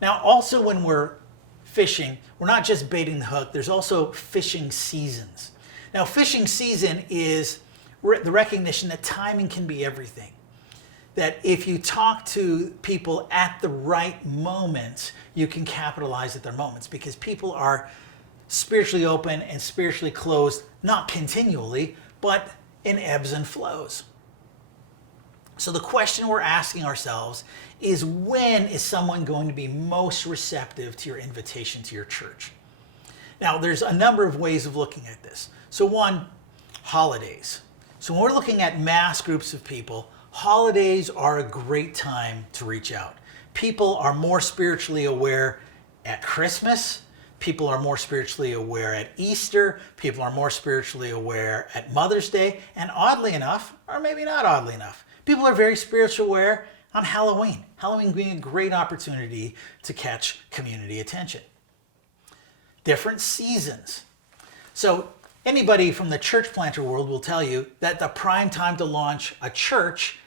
Now, also when we're fishing, we're not just baiting the hook, there's also fishing seasons. Now, fishing season is the recognition that timing can be everything. That if you talk to people at the right moments, you can capitalize at their moments because people are spiritually open and spiritually closed, not continually, but in ebbs and flows. So the question we're asking ourselves is, when is someone going to be most receptive to your invitation to your church? Now, there's a number of ways of looking at this. So one, holidays. So when we're looking at mass groups of people, holidays are a great time to reach out. People are more spiritually aware at Christmas. People are more spiritually aware at Easter. People are more spiritually aware at Mother's Day. And oddly enough, or maybe not oddly enough, people are very spiritually aware on Halloween. Halloween being a great opportunity to catch community attention. Different seasons. So anybody from the church planter world will tell you that the prime time to launch a church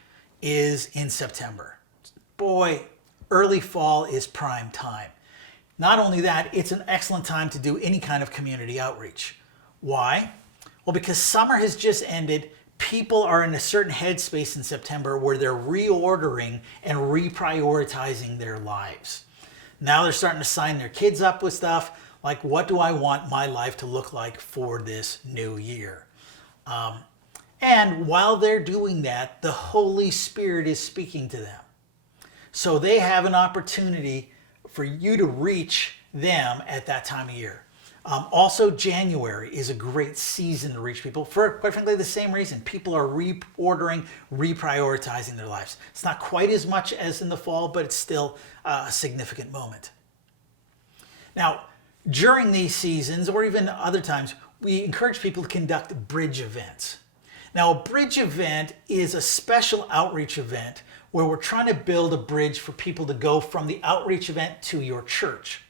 is in September. Boy, early fall is prime time. Not only that, it's an excellent time to do any kind of community outreach. Why? Well, because summer has just ended. People are in a certain headspace in September where they're reordering and reprioritizing their lives. Now they're starting to sign their kids up with stuff like, what do I want my life to look like for this new year? And while they're doing that, the Holy Spirit is speaking to them. So they have an opportunity for you to reach them at that time of year. Also, January is a great season to reach people for, quite frankly, the same reason. People are reordering, reprioritizing their lives. It's not quite as much as in the fall, but it's still a significant moment. Now, during these seasons, or even other times, we encourage people to conduct bridge events. Now, a bridge event is a special outreach event where we're trying to build a bridge for people to go from the outreach event to your church.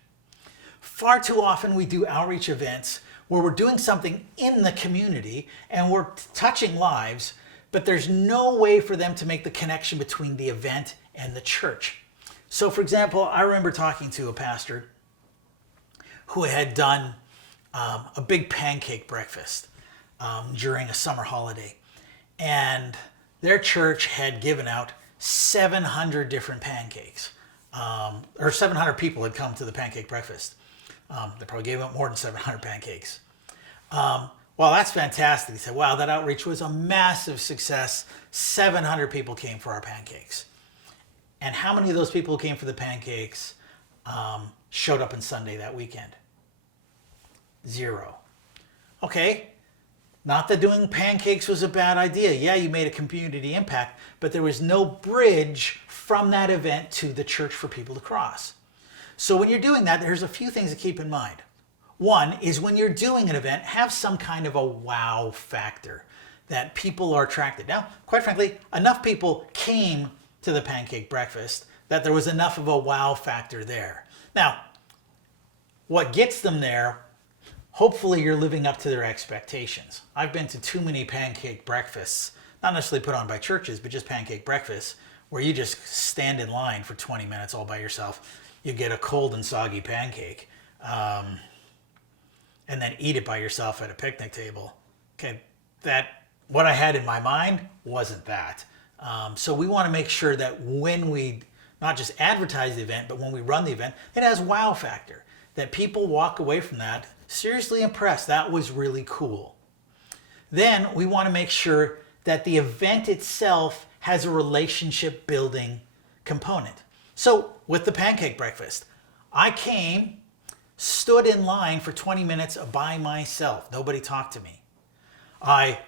Far too often we do outreach events where we're doing something in the community and we're touching lives, but there's no way for them to make the connection between the event and the church. So for example, I remember talking to a pastor who had done a big pancake breakfast during a summer holiday. And their church had given out 700 different pancakes. Or 700 people had come to the pancake breakfast. They probably gave out more than 700 pancakes. Well, that's fantastic. He said, wow, that outreach was a massive success. 700 people came for our pancakes. And how many of those people who came for the pancakes showed up on Sunday that weekend? 0. Okay, not that doing pancakes was a bad idea. Yeah, you made a community impact, but there was no bridge from that event to the church for people to cross. So when you're doing that, there's a few things to keep in mind. One is when you're doing an event, have some kind of a wow factor that people are attracted. Now, quite frankly, enough people came to the pancake breakfast that there was enough of a wow factor there. Now, what gets them there, hopefully you're living up to their expectations. I've been to too many pancake breakfasts, not necessarily put on by churches, but just pancake breakfasts, where you just stand in line for 20 minutes all by yourself. You get a cold and soggy pancake, and then eat it by yourself at a picnic table. Okay, what I had in my mind wasn't that. So we want to make sure that when we not just advertise the event, but when we run the event, it has wow factor, that people walk away from that seriously impressed. That was really cool. Then we want to make sure that the event itself has a relationship building component. So with the pancake breakfast, I came, stood in line for 20 minutes by myself. Nobody talked to me. I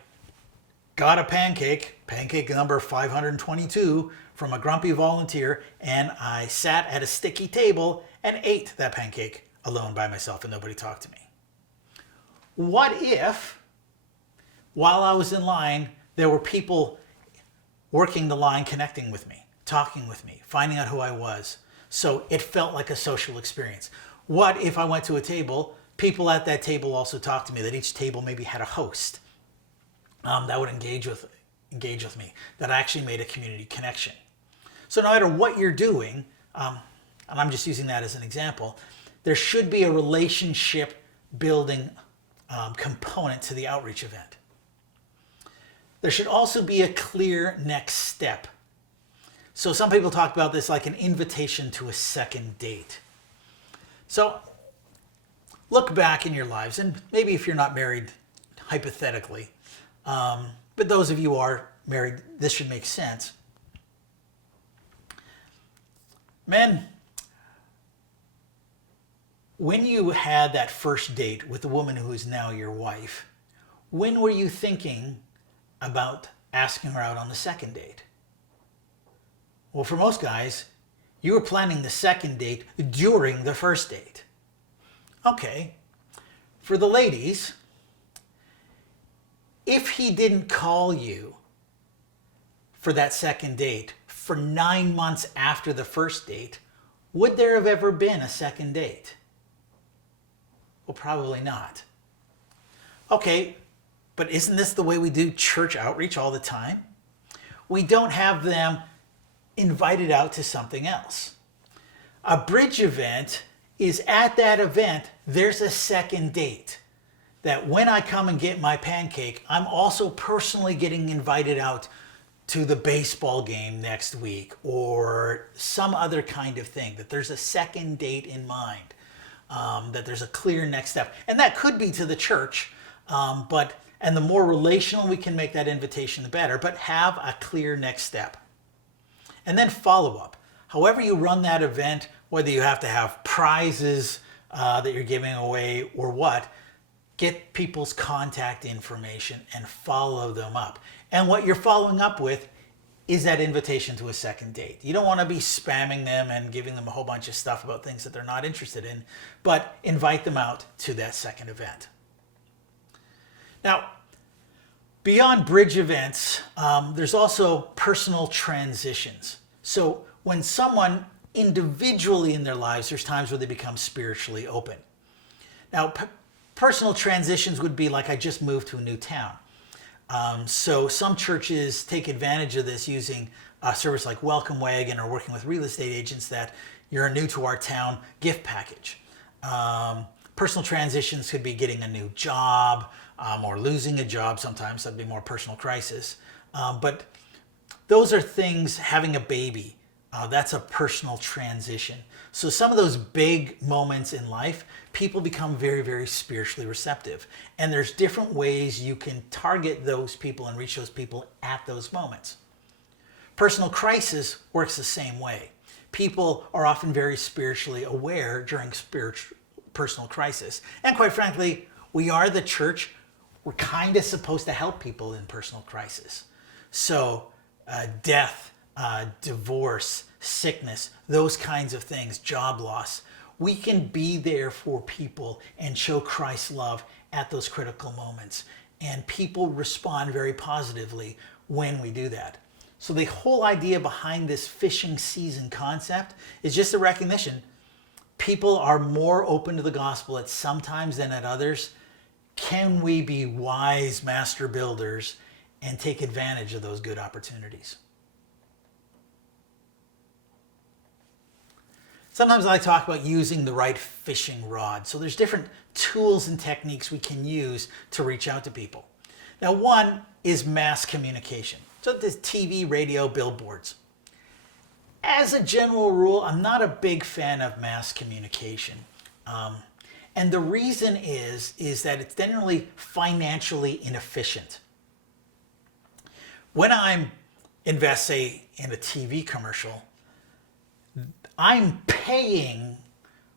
got a pancake number 522 from a grumpy volunteer, and I sat at a sticky table and ate that pancake alone by myself and nobody talked to me. What if, while I was in line, there were people working the line, connecting with me, talking with me, finding out who I was? So it felt like a social experience. What if I went to a table, people at that table also talked to me, that each table maybe had a host that would engage with me, that actually made a community connection? So no matter what you're doing, and I'm just using that as an example, there should be a relationship building component to the outreach event. There should also be a clear next step. So some people talk about this like an invitation to a second date. So look back in your lives, and maybe if you're not married, hypothetically, but those of you who are married, this should make sense. Men, when you had that first date with the woman who is now your wife, when were you thinking about asking her out on the second date? Well, for most guys, you were planning the second date during the first date. Okay, for the ladies, if he didn't call you for that second date for 9 months after the first date, would there have ever been a second date? Well, probably not. Okay, but isn't this the way we do church outreach all the time? We don't have them invited out to something else. A bridge event is at that event, there's a second date. That when I come and get my pancake, I'm also personally getting invited out to the baseball game next week or some other kind of thing, that there's a second date in mind, that there's a clear next step. And that could be to the church, and the more relational we can make that invitation, the better, but have a clear next step. And then follow up. However you run that event, whether you have to have prizes that you're giving away or what, get people's contact information and follow them up. And what you're following up with is that invitation to a second date. You don't want to be spamming them and giving them a whole bunch of stuff about things that they're not interested in, but invite them out to that second event. Now, beyond bridge events, there's also personal transitions. So when someone individually in their lives, there's times where they become spiritually open. Now, personal transitions would be like, I just moved to a new town. So some churches take advantage of this using a service like Welcome Wagon or working with real estate agents that you're new to our town gift package. Personal transitions could be getting a new job or losing a job sometimes. That'd be more personal crisis. But those are things, having a baby, that's a personal transition. So some of those big moments in life, people become very, very spiritually receptive. And there's different ways you can target those people and reach those people at those moments. Personal crisis works the same way. People are often very spiritually aware during personal crisis. And quite frankly, we are the church. We're kind of supposed to help people in personal crisis. So death, divorce, sickness, those kinds of things, job loss. We can be there for people and show Christ's love at those critical moments. And people respond very positively when we do that. So the whole idea behind this fishing season concept is just a recognition. People are more open to the gospel at some times than at others. Can we be wise master builders and take advantage of those good opportunities? Sometimes I talk about using the right fishing rod. So there's different tools and techniques we can use to reach out to people. Now, one is mass communication. So there's TV, radio, billboards. As a general rule, I'm not a big fan of mass communication. And the reason is that it's generally financially inefficient. When I invest, say, in a TV commercial, I'm paying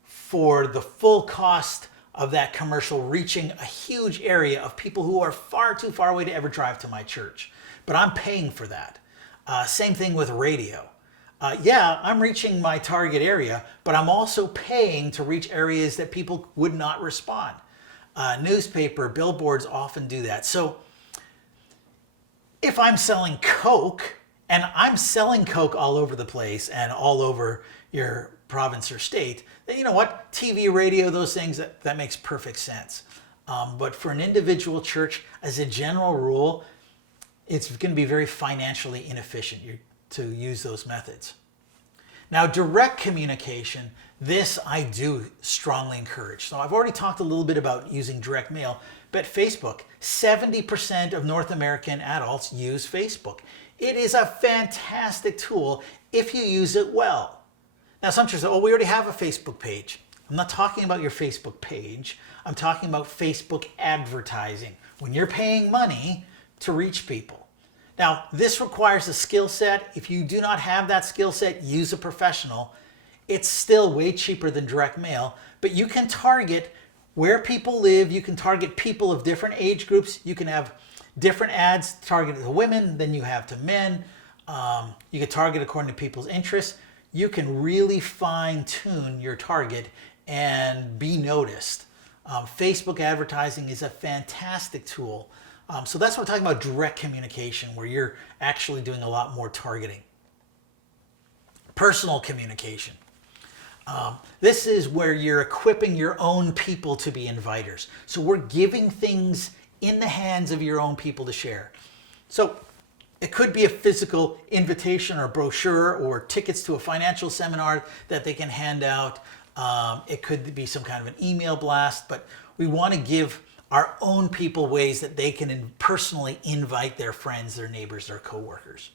for the full cost of that commercial reaching a huge area of people who are far too far away to ever drive to my church. But I'm paying for that. Same thing with radio. Yeah, I'm reaching my target area, but I'm also paying to reach areas that people would not respond. Newspaper, billboards often do that. So if I'm selling Coke, and I'm selling Coke all over the place and all over your province or state, then you know what? TV, radio, those things, that makes perfect sense. But for an individual church, as a general rule, it's going to be very financially inefficient to use those methods. Now, direct communication, this I do strongly encourage. So I've already talked a little bit about using direct mail, but Facebook, 70% of North American adults use Facebook. It is a fantastic tool if you use it well. Now, some people say, oh, we already have a Facebook page. I'm not talking about your Facebook page. I'm talking about Facebook advertising, when you're paying money to reach people. Now, this requires a skill set. If you do not have that skill set, use a professional. It's still way cheaper than direct mail, but you can target where people live. You can target people of different age groups. You can have different ads targeted to women than you have to men. You can target according to people's interests. You can really fine tune your target and be noticed. Facebook advertising is a fantastic tool. So that's what I'm talking about, direct communication, where you're actually doing a lot more targeting. Personal communication. This is where you're equipping your own people to be inviters. So we're giving things in the hands of your own people to share. So it could be a physical invitation or brochure or tickets to a financial seminar that they can hand out. It could be some kind of an email blast, but we want to give our own people ways that they can personally invite their friends, their neighbors, their coworkers.